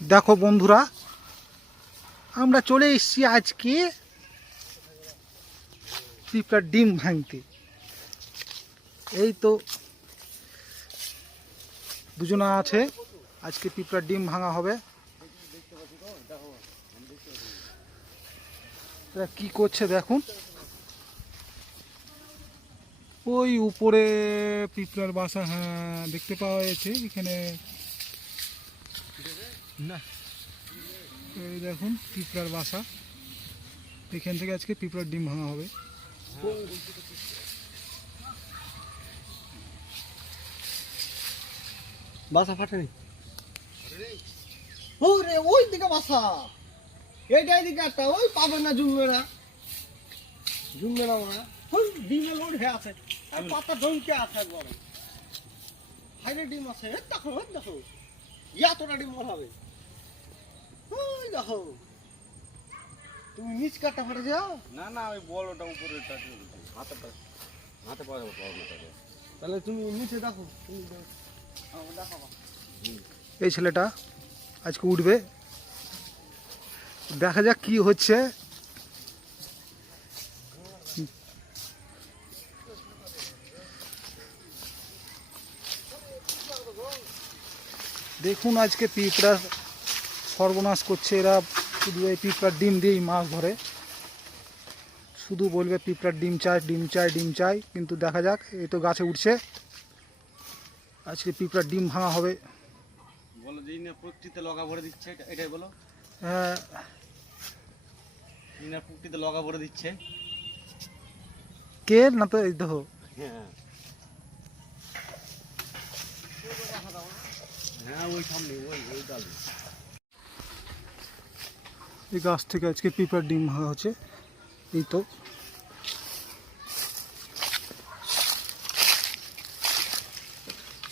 দেখো বন্ধুরা, আমরা চলে এসেছি আজকে পিঁপড়ার ডিম ভাঙতে। এই তো দুজনা আছে, আজকে পিঁপড়ার ডিম ভাঙা হবে। কি করছে দেখুন। ওই উপরে পিঁপড়ার বাসা হ্যাঁ দেখতে পাওয়া যাচ্ছে। এখানে না। এই দেখুন, পিঁপড়ার বাসা। এখান থেকে আজকে পিঁপড়ার ডিম ভাঙা হবে। বাসা ফাটেনি? ওরে ওই দিকে বাসা। এইটা এইদিকে একটা, ওই পাবে না জুমবে না জুমবে না ওরা ওই ডিমে লোড হয়ে আছে। আর পাতা জমকে আছে একবার। হাইরে ডিম আছে। এই দেখো, ওই দেখো। এতটা ডিম মনে হবে ওই দেখো তুমি নিচ কাটটা ফাটে যাও না না ওই বড়টা উপরে হাতেটা হাতে পাওয়া যাবে পাওয়া যাবে তাহলে তুমি নিচে দেখো তুমি দেখো হ্যাঁ, দেখাবা এই ছেলেটা আজকে উঠবে। দেখা যাক কি হচ্ছে। দেখুন আজকে পিঁপড়া সর্বনাশ করছে এরা শুধু এই পিঁপড়ার ডিম দিয়েই মাছ ধরে। শুধু বলবে পিঁপড়ার ডিম চাই ডিম চাই ডিম চাই কিন্তু দেখা যাক এই তো গাছে উঠছে। আজকে পিঁপড়ার ডিম ভাঙা হবে। বলো যে ইনা প্রকৃতিতে লগা ভরে দিচ্ছে এটাই বলো। হ্যাঁ। ইনা প্রকৃতিতে লগা ভরে দিচ্ছে। কে? না তো এই দেখো। হ্যাঁ। হ্যাঁ ওই সামনে ওই ওই ডাল। এই গাছ থেকে আজকে পিঁপড়ার ডিম হচ্ছে এই তো।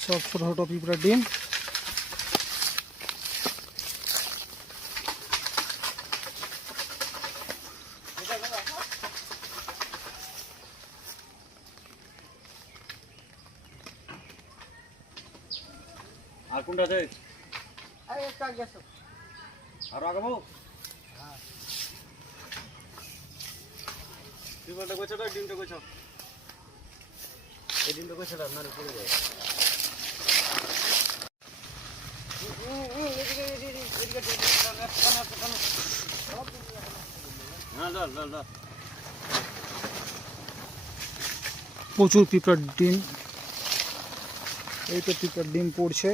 সব ছোটো ছোটো পিঁপড়ার ডিম। আর কোনটা আছে? গেছো। আরও আগাবো? তুই বলটা গোছা দাও, ডিমটা গোছা। এই ডিমটা গোছা দাও নারে পড়ে যায় হ্যাঁ ডাল ডাল ডাল প্রচুর পিঁপড়ার ডিম। এই তো পিঁপড়ার ডিম পড়ছে।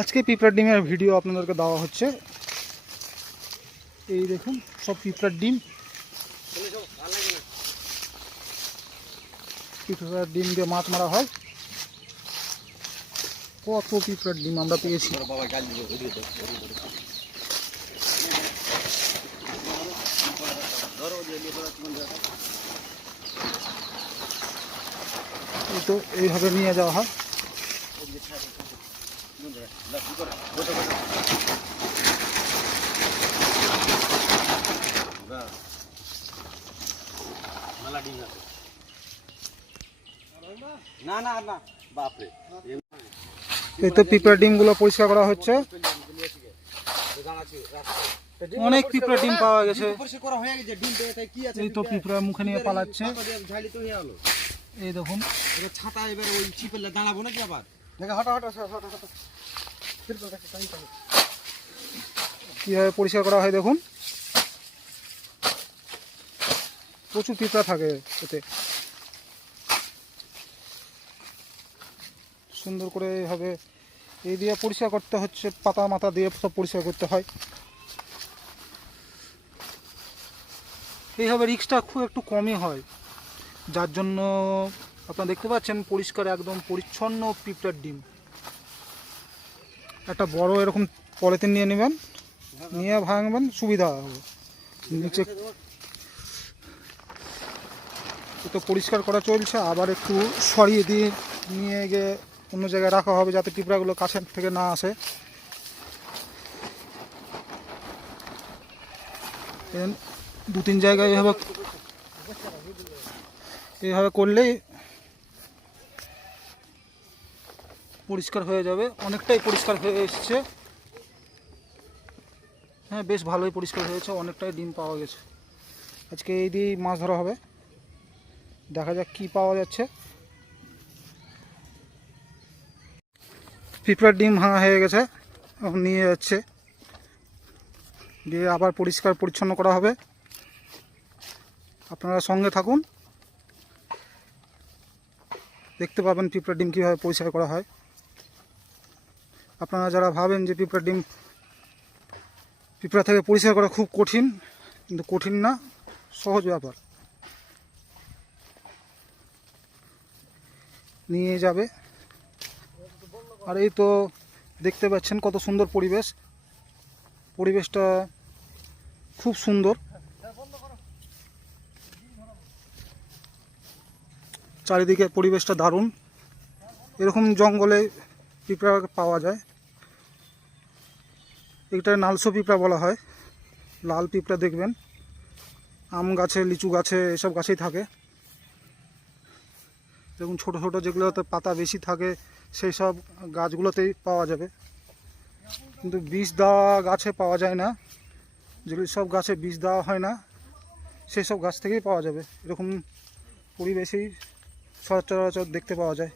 আজকে পিঁপড়ার ডিমের ভিডিও আপনাদেরকে দেওয়া হচ্ছে। এই দেখুন, সব পিঁপড়ার ডিম। পিঁপড়ার ডিম দিয়ে মাছ মারা হয়। কত পিঁপড়ার ডিম আমরা পেয়েছি। তো এইভাবে নিয়ে যাওয়া হয়। না না না, বাপরে। এই তো পিঁপড়ার ডিমগুলো পরিষ্কার করা হচ্ছে। অনেক পিঁপড়ার ডিম পাওয়া গেছে। এই তো পিঁপড়া মুখে নিয়ে পালাচ্ছে। এই দেখুন। ছাতা এবার ওই চিপেলে দাঁড়াবো নাকি আবার কীভাবে পরিষ্কার করা হয় দেখুন। প্রচুর পিঁপড়া থাকে এতে। সুন্দর করে এইভাবে এই দিয়ে পরিষ্কার করতে হচ্ছে, পাতা মাথা দিয়ে সব পরিষ্কার করতে হয়। এইভাবে রিক্সটা খুব একটু কমই হয়। যার জন্য আপনারা দেখতে পাচ্ছেন পরিষ্কার একদম পরিচ্ছন্ন পিঁপড়ার ডিম। একটা বড় এরকম পলিথিন নিয়ে নেবেন, নিয়ে ভাঙবেন, সুবিধা হবে। নিচে তো পরিষ্কার করা চলছে, আবার একটু সরিয়ে দিয়ে নিয়ে গিয়ে অন্য জায়গায় রাখা হবে যাতে পিঁপড়াগুলো কাছের থেকে না আসে। দু তিন জায়গায় এভাবে এইভাবে করলেই পরিষ্কার হয়ে যাবে। অনেকটাই পরিষ্কার হয়ে এসছে। হ্যাঁ বেশ ভালোই পরিষ্কার হয়েছে। অনেকটাই ডিম পাওয়া গেছে। আজকে এই দিয়েই মাছ ধরা হবে। দেখা যাক কি পাওয়া যাচ্ছে। পিঁপড়ার ডিম ভাঙা হয়ে গেছে। নিয়ে যাচ্ছে। দিয়ে আবার পরিষ্কার পরিচ্ছন্ন করা হবে। আপনারা সঙ্গে থাকুন। দেখতে পাবেন পিঁপড়ার ডিম কীভাবে পরিষ্কার করা হয়। আপনারা যারা ভাবেন যে পিঁপড়ার ডিম পিঁপড়া থেকে পরিষ্কার করা খুব কঠিন, কিন্তু কঠিন না, সহজ ব্যাপার। নিয়ে যাবে। আর এই তো দেখতে পাচ্ছেন কত সুন্দর পরিবেশ। পরিবেশটা খুব সুন্দর। চারিদিকে পরিবেশটা দারুণ। এরকম জঙ্গলে পিঁপড়া পাওয়া যায়। এটা নালসো পিঁপড়া বলা হয়। লাল পিঁপড়া দেখবেন। আম গাছে, লিচু গাছে, এসব গাছেই থাকে। দেখুন, ছোট ছোট যেগুলোতে পাতা বেশি থাকে সেই সব গাছগুলোতেই পাওয়া যাবে। কিন্তু বীজ দেওয়া গাছে পাওয়া যায় না। যেগুলি সব গাছে বীজ দেওয়া হয় না, সেই সব গাছ থেকেই পাওয়া যাবে। এরকম পরিবেশেই সচরাচর দেখতে পাওয়া যায়।